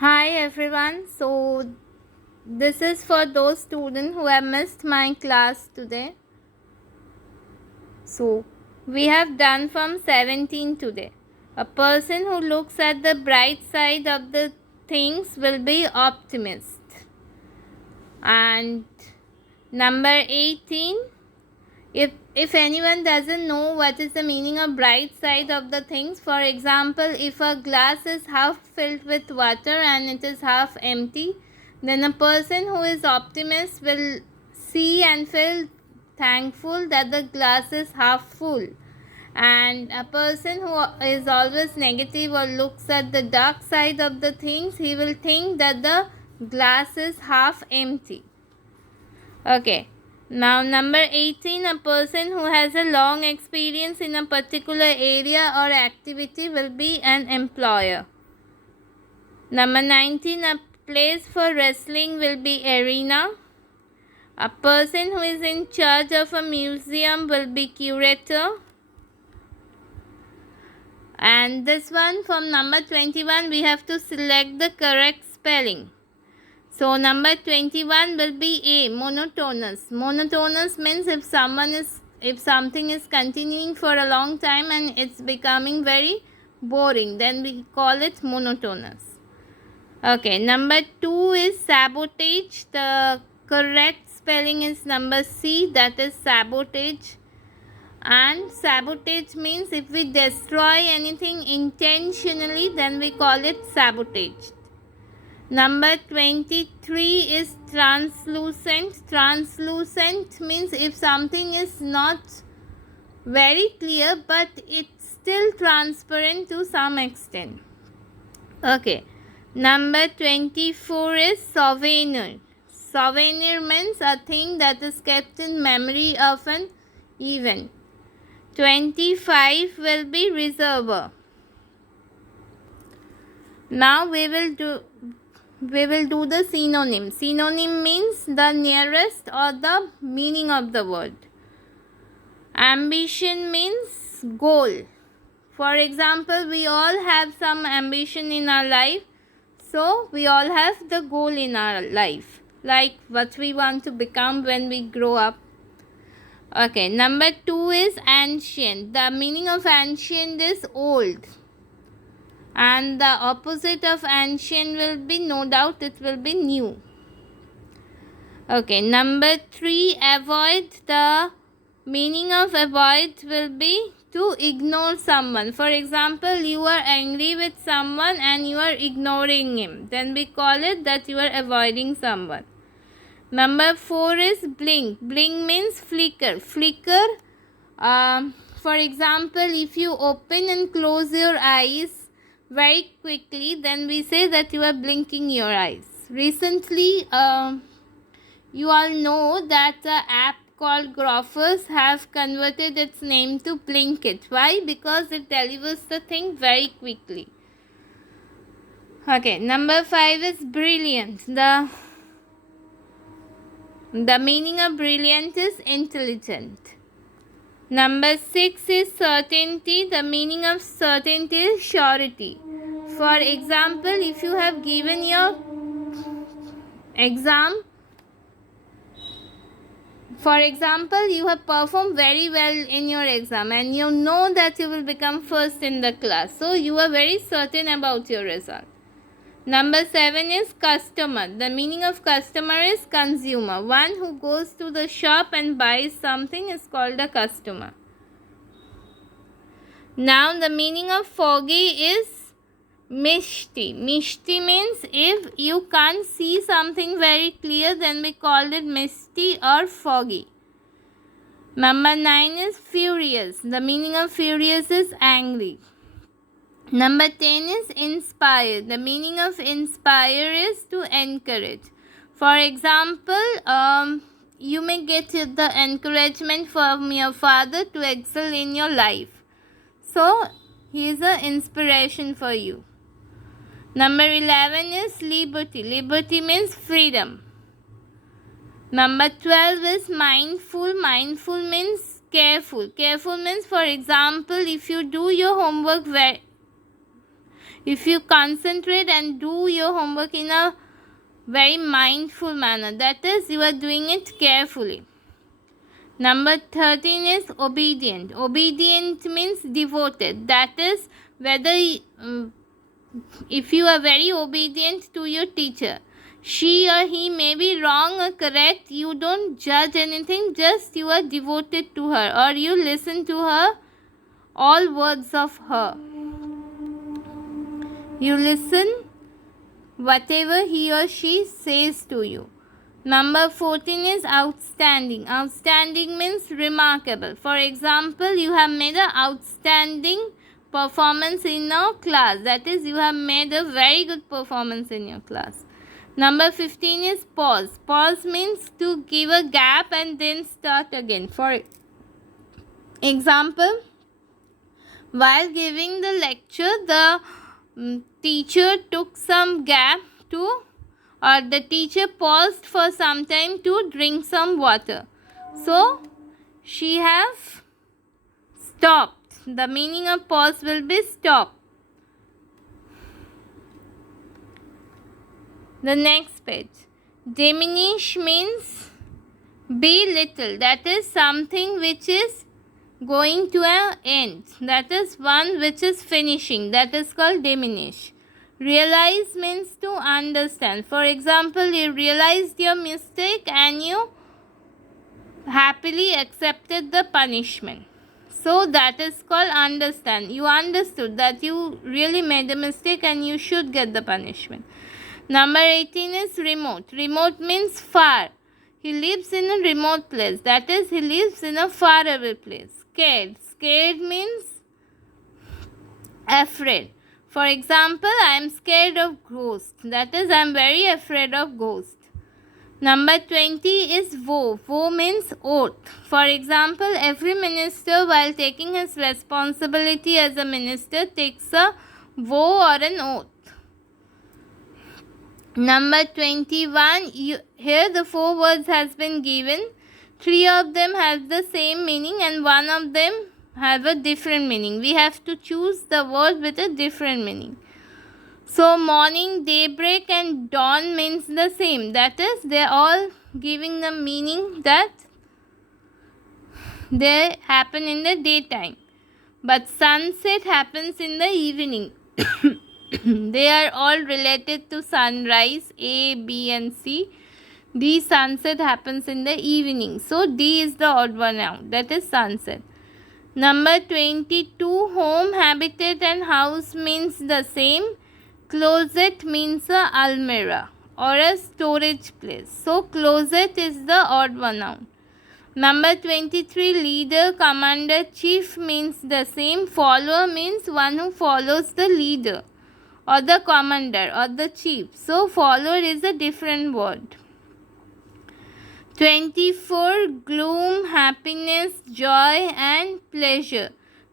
Hi everyone. So this is for those students who have missed my class today. So we have done from 17 today. A person who looks at the bright side of the things will be optimist. And number 18, if anyone doesn't know what is the meaning of bright side of the things, for example, if a glass is half filled with water and it is half empty, then a person who is optimist will see and feel thankful that the glass is half full, and a person who is always negative or looks at the dark side of the things, he will think that the glass is half empty. Okay. Now, number 18, a person who has a long experience in a particular area or activity will be an employer. Number 19, a place for wrestling will be arena. A person who is in charge of a museum will be curator. And this one, from number 21, we have to select the correct spelling. So number 21 will be A, monotonous. Monotonous means if something is continuing for a long time and it's becoming very boring, then we call it monotonous. Okay, number 2 is sabotage. The correct spelling is number C, that is sabotage. And sabotage means if we destroy anything intentionally, then we call it sabotage. Number 23 is translucent. Translucent means if something is not very clear but it's still transparent to some extent. Okay. Number 24 is souvenir. Souvenir means a thing that is kept in memory of an event. 25 will be reservoir. Now we will do the synonym. Synonym means the nearest or the meaning of the word. Ambition means goal. For example, we all have some ambition in our life. So we all have the goal in our life, like what we want to become when we grow up. Okay, number 2 is ancient. The meaning of ancient is old. And the opposite of ancient will be, no doubt, it will be new. Okay, number 3, avoid. The meaning of avoid will be to ignore someone. For example, you are angry with someone and you are ignoring him. Then we call it that you are avoiding someone. Number 4 is blink. Blink means flicker. Flicker, for example, if you open and close your eyes very quickly, then we say that you are blinking your eyes. Recently, you all know that the app called Grofers have converted its name to Blinkit. Why? Because it delivers the thing very quickly. Okay, number 5 is brilliant. The meaning of brilliant is intelligent. Number 6 is certainty. The meaning of certainty is surety. For example, if you have given your exam, for example, you have performed very well in your exam and you know that you will become first in the class. So you are very certain about your result. Number 7 is customer. The meaning of customer is consumer. One who goes to the shop and buys something is called a customer. Now the meaning of foggy is misty. Misty means if you can't see something very clear, then we call it misty or foggy. Number 9 is furious. The meaning of furious is angry. Number 10 is inspire. The meaning of inspire is to encourage. For example, you may get the encouragement from your father to excel in your life. So, he is an inspiration for you. Number 11 is liberty. Liberty means freedom. Number 12 is mindful. Mindful means careful. Careful means, for example, if you do your homework If you concentrate and do your homework in a very mindful manner, that is, you are doing it carefully. Number 13 is obedient. Obedient means devoted. That is, whether if you are very obedient to your teacher, she or he may be wrong or correct, you don't judge anything, just you are devoted to her, or you listen to her, all words of her. You listen whatever he or she says to you. Number 14 is outstanding. Outstanding means remarkable. For example, you have made an outstanding performance in your class. That is, you have made a very good performance in your class. Number 15 is pause. Pause means to give a gap and then start again. For example, while giving the lecture, the teacher took some gap or the teacher paused for some time to drink some water. So, she have stopped. The meaning of pause will be stop. The next page. Diminish means belittle. That is something which is going to an end. That is one which is finishing. That is called diminish. Realize means to understand. For example, you realized your mistake and you happily accepted the punishment. So that is called understand. You understood that you really made a mistake and you should get the punishment. Number 18 is remote. Remote means far. He lives in a remote place. That is, he lives in a faraway place. Scared. Scared means afraid. For example, I am scared of ghosts. That is, I am very afraid of ghosts. Number 20 is vow. Vow means oath. For example, every minister, while taking his responsibility as a minister, takes a vow or an oath. Number 21, here the 4 words has been given. 3 of them have the same meaning and 1 of them have a different meaning. We have to choose the word with a different meaning. So morning, daybreak and dawn means the same. That is, they are all giving the meaning that they happen in the daytime. But sunset happens in the evening. They are all related to sunrise, A, B and C. D, sunset happens in the evening. So D is the odd one out. That is sunset. Number 22, home, habitat and house means the same. Closet means a almirah or a storage place. So closet is the odd one out. Number 23, leader, commander, chief means the same. Follower means one who follows the leader or the commander or the chief. So follower is a different word. 24, gloom, happiness, joy and pleasure.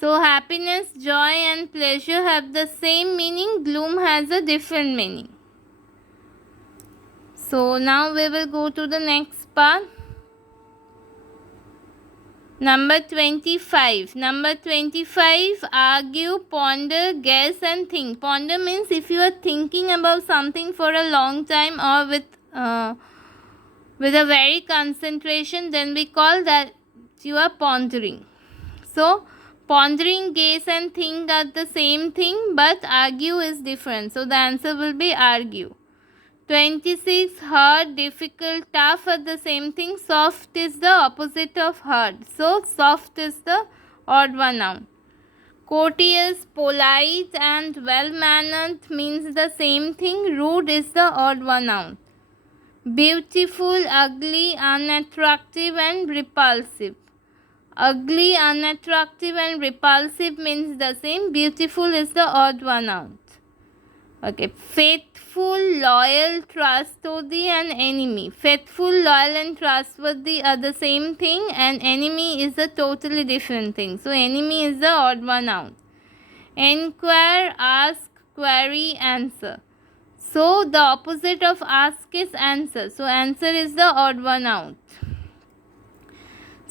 So happiness, joy and pleasure have the same meaning. Gloom has a different meaning. So now we will go to the next part. Number 25. Number 25, argue, ponder, guess and think. Ponder means if you are thinking about something for a long time or with a very concentration, then we call that you are pondering. So pondering, gaze and think are the same thing, but argue is different. So the answer will be argue. 26, hard, difficult, tough are the same thing. Soft is the opposite of hard. So soft is the odd one out. Courteous, polite and well-mannered means the same thing. Rude is the odd one out. Beautiful, ugly, unattractive and repulsive. Ugly, unattractive and repulsive means the same. Beautiful is the odd one out. Okay. Faithful, loyal, trustworthy and enemy. Faithful, loyal and trustworthy are the same thing and enemy is a totally different thing. So enemy is the odd one out. Enquire, ask, query, answer. So the opposite of ask is answer. So answer is the odd one out.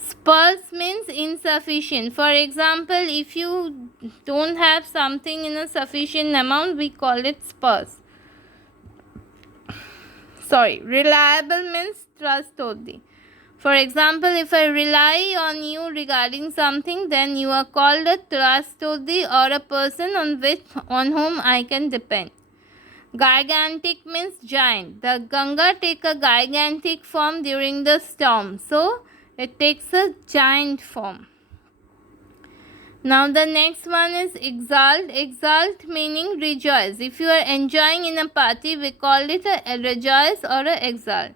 Sparse means insufficient. For example, if you don't have something in a sufficient amount, we call it sparse. Reliable means trustworthy. For example, if I rely on you regarding something, then you are called a trustworthy or a person on whom I can depend. Gigantic means giant. The Ganga take a gigantic form during the storm, so it takes a giant form. Now the next one is exalt. Exalt meaning rejoice. If you are enjoying in a party, we call it a rejoice or a exalt.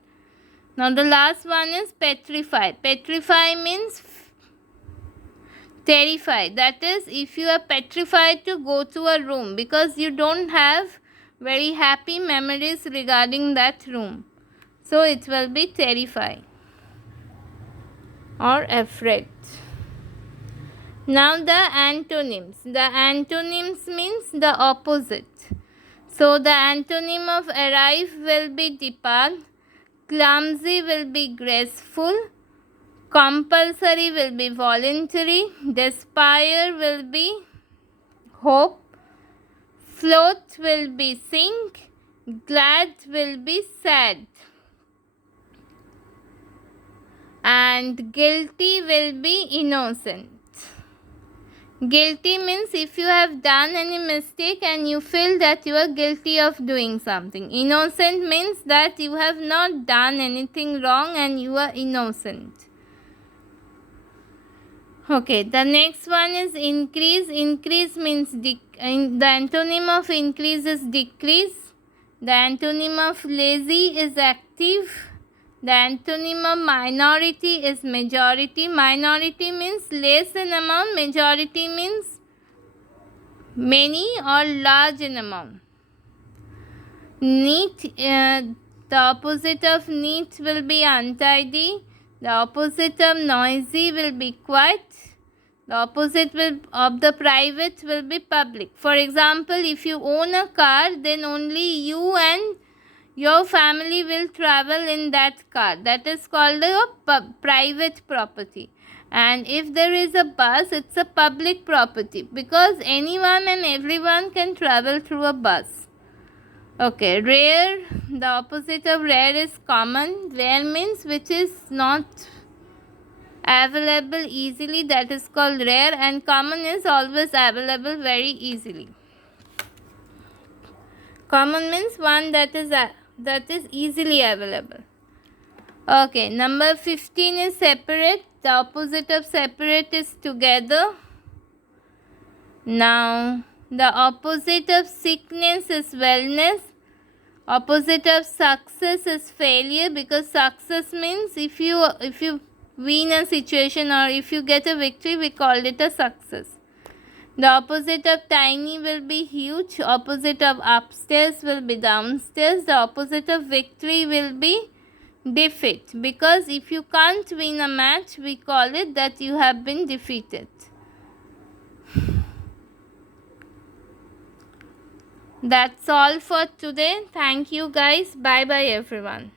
Now the last one is petrify. Petrify means terrify. That is, if you are petrified to go to a room because you don't have very happy memories regarding that room, so it will be terrify or afraid. Now the antonyms. The antonyms means the opposite. So the antonym of arrive will be depart, clumsy will be graceful, compulsory will be voluntary, despair will be hope, float will be sink, glad will be sad, and guilty will be innocent. Guilty means if you have done any mistake and you feel that you are guilty of doing something. Innocent means that you have not done anything wrong and you are innocent. Okay, the next one is increase. Increase means the antonym of increase is decrease. The antonym of lazy is active. The antonym of minority is majority. Minority means less in amount. Majority means many or large in amount. Neat, the opposite of neat will be untidy. The opposite of noisy will be quiet. The opposite of the private will be public. For example, if you own a car, then only you and your family will travel in that car. That is called a private property. And if there is a bus, it's a public property because anyone and everyone can travel through a bus. Okay, rare. The opposite of rare is common. Rare means which is not available easily. That is called rare. And common is always available very easily. Common means one that is easily available. Okay, number 15 is separate. The opposite of separate is together. Now, the opposite of sickness is wellness. Opposite of success is failure, because success means if you win a situation or if you get a victory, we call it a success. The opposite of tiny will be huge. Opposite of upstairs will be downstairs. The opposite of victory will be defeat. Because if you can't win a match, we call it that you have been defeated. That's all for today. Thank you guys. Bye bye everyone.